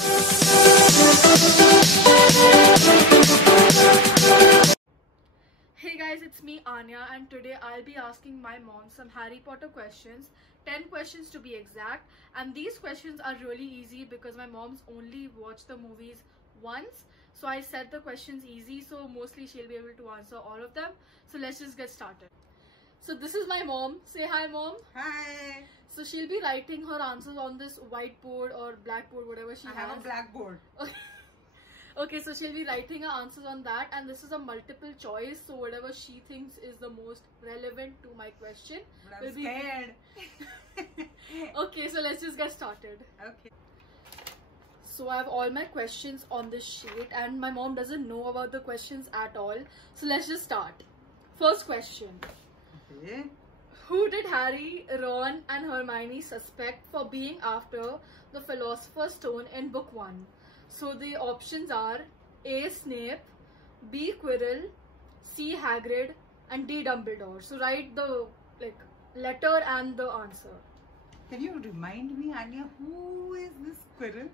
Hey guys, it's me Anya, and today I'll be asking my mom some Harry Potter questions, 10 questions to be exact. And these questions are really easy because my mom's only watched the movies once. So I set the questions easy, so mostly she'll be able to answer all of them. So let's just get started. So this is my mom. Say hi, mom. Hi. So she'll be writing her answers on this whiteboard or blackboard, whatever she has. I have a blackboard. Okay, so she'll be writing her answers on that, and this is a multiple choice, so whatever she thinks is the most relevant to my question. But I'm scared. Okay, so let's just get started. Okay. So I have all my questions on this sheet, and my mom doesn't know about the questions at all. So let's just start. First question. Okay. Who did Harry, Ron and Hermione suspect for being after the Philosopher's Stone in book 1? So the options are A. Snape, B. Quirrell, C. Hagrid and D. Dumbledore. So write the letter and the answer. Can you remind me, Anya, who is this Quirrell?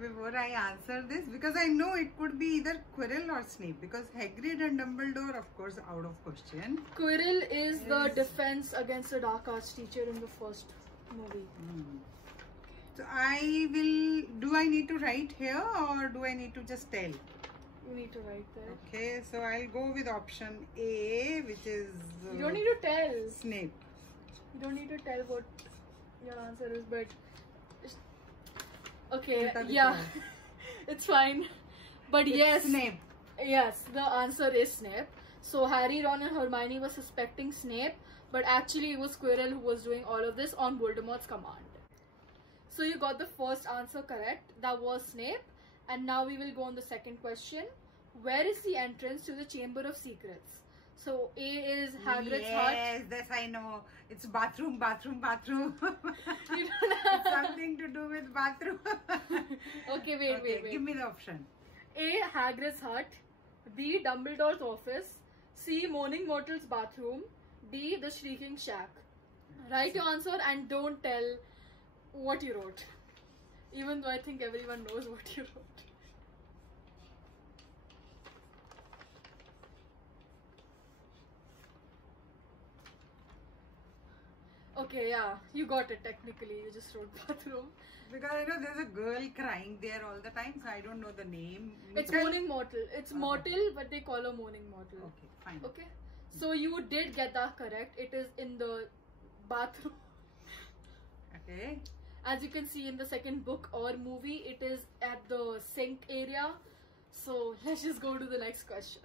Before I answer this, because I know it could be either Quirrell or Snape, because Hagrid and Dumbledore, of course, out of question. Quirrell is the defense against the Dark Arts teacher in the first movie. So do I need to write here or do I need to just tell? You need to write there. Okay, so I'll go with option A, which is... you don't need to tell. Snape. You don't need to tell what your answer is, but... okay, yeah, it's fine. But it's yes, Snape. Yes, the answer is Snape. So Harry, Ron and Hermione were suspecting Snape, but actually it was Quirrell who was doing all of this on Voldemort's command. So you got the first answer correct, that was Snape. And now we will go on the second question. Where is the entrance to the Chamber of Secrets? So A is Hagrid's hut. Yes, that I know. It's bathroom. You don't It's something to do with bathroom. Okay, wait. Give me the option. A. Hagrid's hut, B. Dumbledore's office, C. Moaning Myrtle's bathroom, D. The Shrieking Shack. Write your answer and don't tell what you wrote, even though I think everyone knows what you wrote. Okay, yeah, you got it technically. You just wrote bathroom. Because I know there's a girl crying there all the time, so I don't know the name. It's Moaning Myrtle. It's Myrtle, but they call her Moaning Myrtle. Okay, fine. Okay, so you did get that correct. It is in the bathroom. Okay. As you can see in the second book or movie, it is at the sink area. So let's just go to the next question.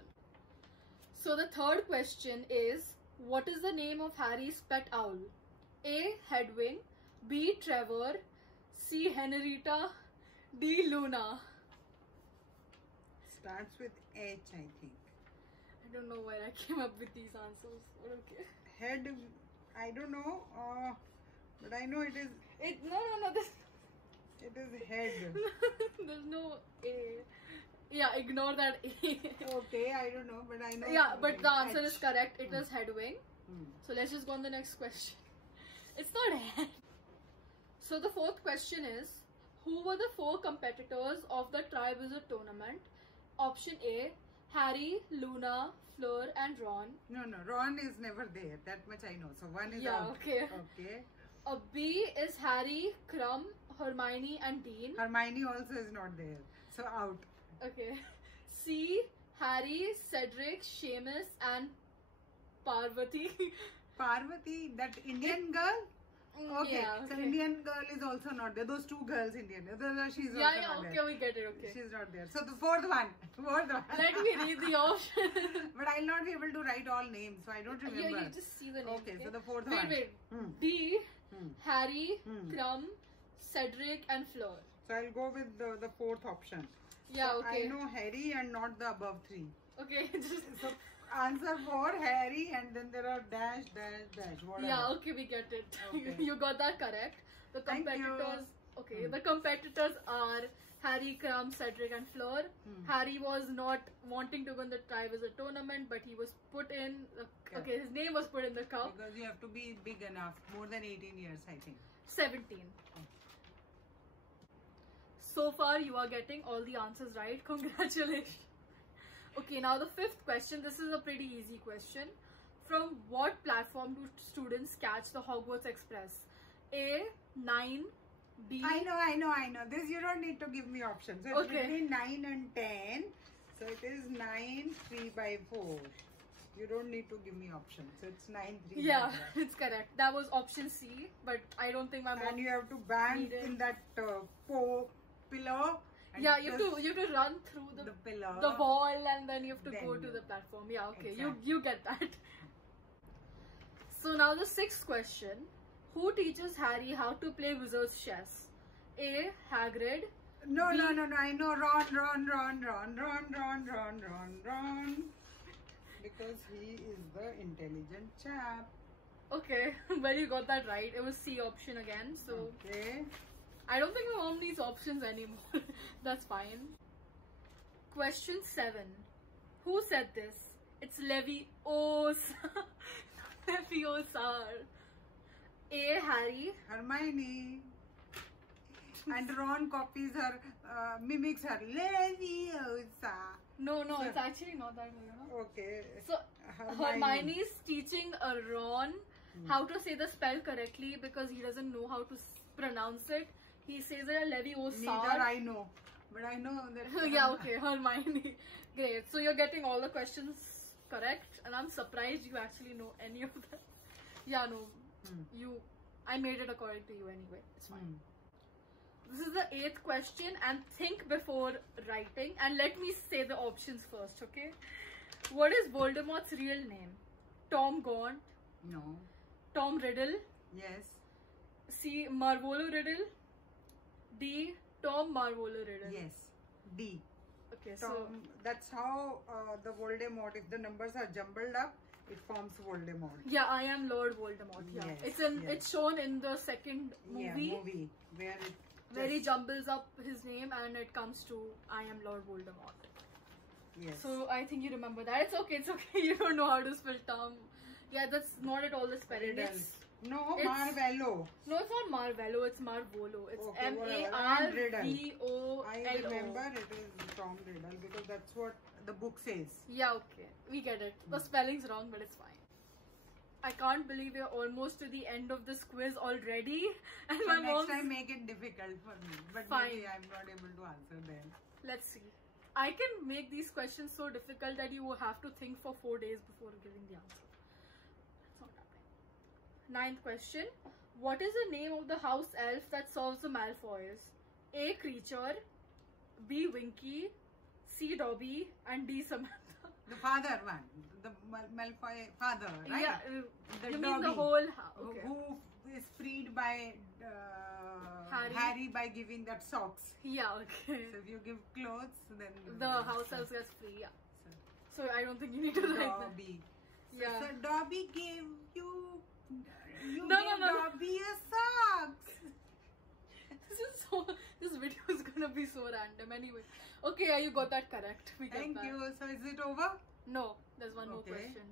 So the third question is, what is the name of Harry's pet owl? A. Hedwig, B. Trevor, C. Henrietta, D. Luna. Starts with H, I think. I don't know why I came up with these answers. But okay. Head, I don't know. But I know it is. No. It is head. There's no A. Yeah, ignore that A. Okay, I don't know, but I know. Yeah, but the answer H. is correct. It is Hedwig. So let's just go on the next question. It's not head. So the fourth question is, who were the 4 competitors of the Triwizard Tournament? Option A, Harry, Luna, Fleur and Ron. No, Ron is never there. That much I know. So one is out. Okay. Okay. B is Harry, Crumb, Hermione and Dean. Hermione also is not there. So out. Okay. C, Harry, Cedric, Seamus and Parvati. Parvati, that Indian girl? Okay, Yeah, so okay. Indian girl is also not there. Those 2 girls Indian. She's also not Okay, there. we get it, okay. She's not there. So the fourth one. Let me read the option. But I'll not be able to write all names, so I don't remember. Yeah, you just see the name. Okay, so the fourth one. Wait. D, Harry, Crumb, Cedric and Fleur. So I'll go with the fourth option. Yeah, So okay. I know Harry and not the above 3. Okay, just... So answer 4, Harry, and then there are dash, whatever. Yeah, okay, we get it. Okay. You got that correct. The Thank you. competitors... Okay, the competitors are Harry, Crumb, Cedric and Fleur. Harry was not wanting to win the Triwizard Tournament, but he was put in... Okay, his name was put in the cup. Because you have to be big enough, more than 18 years, I think. 17. So far, you are getting all the answers right. Congratulations. Okay, now the fifth question. This is a pretty easy question. From what platform do students catch the Hogwarts Express? A, 9, B... I know. This you don't need to give me options. So it's between 9 and 10. So it is 9, 3 by 4. You don't need to give me options. So it's 9, 3 Yeah, by 4. it's correct. That was option C, but I don't think my mom... And you have to bang in that pillow. Yeah, you have to run through the pillar, the wall, and then you have to go to the platform. Yeah, okay, exactly. You get that. So now the sixth question: who teaches Harry how to play wizard's chess? A, Hagrid. No. I know Ron. Because he is the intelligent chap. Okay, well you got that right. It was C option again. So okay. I don't think my mom needs options anymore. That's fine. Question 7. Who said this? It's Leviosa. Leviosa. A, Harry. Hermione. And Ron copies her, mimics her. Leviosa. No, it's actually not that way, you know. Okay. So Hermione is teaching Ron how to say the spell correctly because he doesn't know how to pronounce it. He says it Leviosa. Neither I know, but I know that. Yeah, okay, Hermione. Great. So you're getting all the questions correct, and I'm surprised you actually know any of them. Yeah, no, I made it according to you anyway. It's fine. This is the 8th question, and think before writing. And let me say the options first, okay? What is Voldemort's real name? Tom Gaunt. No. Tom Riddle. Yes. C, Marvolo Riddle. D, Tom Marvolo Riddle. Yes. D. Okay, Tom, so that's how the Voldemort, if the numbers are jumbled up, it forms Voldemort. Yeah, I am Lord Voldemort. Yeah, yes, it's shown in the second movie. Yeah, where he jumbles up his name and it comes to I am Lord Voldemort. Yes. So I think you remember that. It's okay. You don't know how to spell Tom. Yeah, that's not at all the spelling. No, Marvello. No, it's not Marvello. It's Marvolo. It's okay, M-A-R-V-O-L-O. I remember it is Tom Riddle because that's what the book says. Yeah, okay. We get it. The spelling's wrong, but it's fine. I can't believe we're almost to the end of this quiz already. And so my next time make it difficult for me. But fine. Maybe I'm not able to answer them. Let's see. I can make these questions so difficult that you will have to think for 4 days before giving the answer. That's not happening. 9th question. What is the name of the house elf that serves the Malfoys? A, Creature. B, Winky. C, Dobby. And D, Samantha. The father one. The Malfoy father, right? Yeah, the you mean the whole house. Okay. Who is freed by Harry by giving that socks. Yeah, okay. So if you give clothes, then the house elf gets free, yeah. So I don't think you need to write that. Dobby. Yeah. So Dobby gave you gave No. Dobby a socks. This video is gonna be so random anyway. Okay, yeah, you got that correct. Thank you. So is it over? No, there's one more question.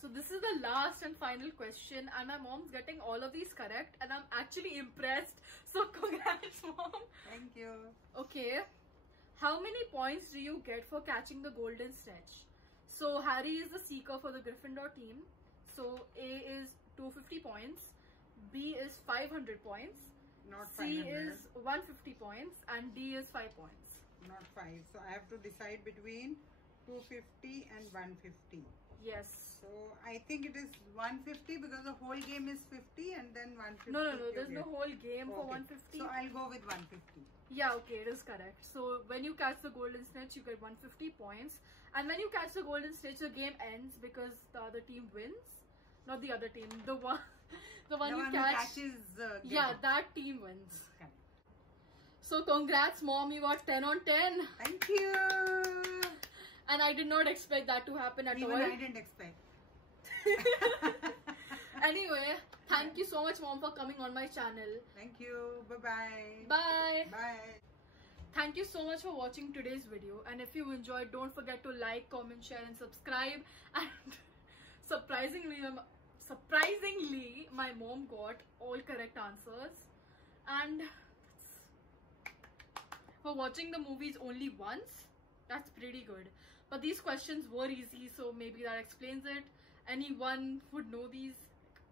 So this is the last and final question, and my mom's getting all of these correct, and I'm actually impressed. So congrats, mom. Thank you. Okay, how many points do you get for catching the golden snitch? So Harry is the seeker for the Gryffindor team. So A is 250 points, B is 500 points, not C 500. is 150 points, and D is 5 points. Not 5. So I have to decide between 250 and 150. Yes. So I think it is 150 because the whole game is 50 and then 150. No. There's no whole game for 150. So I'll go with 150. Yeah, okay, it is correct. So when you catch the golden snitch, you get 150 points. And when you catch the golden snitch, the game ends because the other team wins. Not the other team. The one who catches. Yeah, that team wins. Okay. So congrats, mom. You got 10 on 10. Thank you. And I did not expect that to happen at all. Even I didn't expect. Anyway, thank you so much, mom, for coming on my channel. Thank you. Bye-bye. Bye. Bye. Thank you so much for watching today's video. And if you enjoyed, don't forget to like, comment, share and subscribe. And surprisingly, my mom got all correct answers. And for watching the movies only once. That's pretty good. But these questions were easy, so maybe that explains it. Anyone would know these.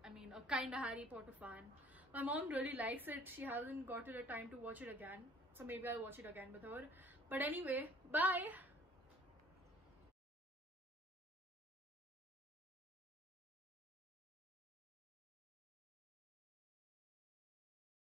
I mean, a kind of Harry Potter fan. My mom really likes it. She hasn't got the time to watch it again, so maybe I'll watch it again with her. But anyway, bye.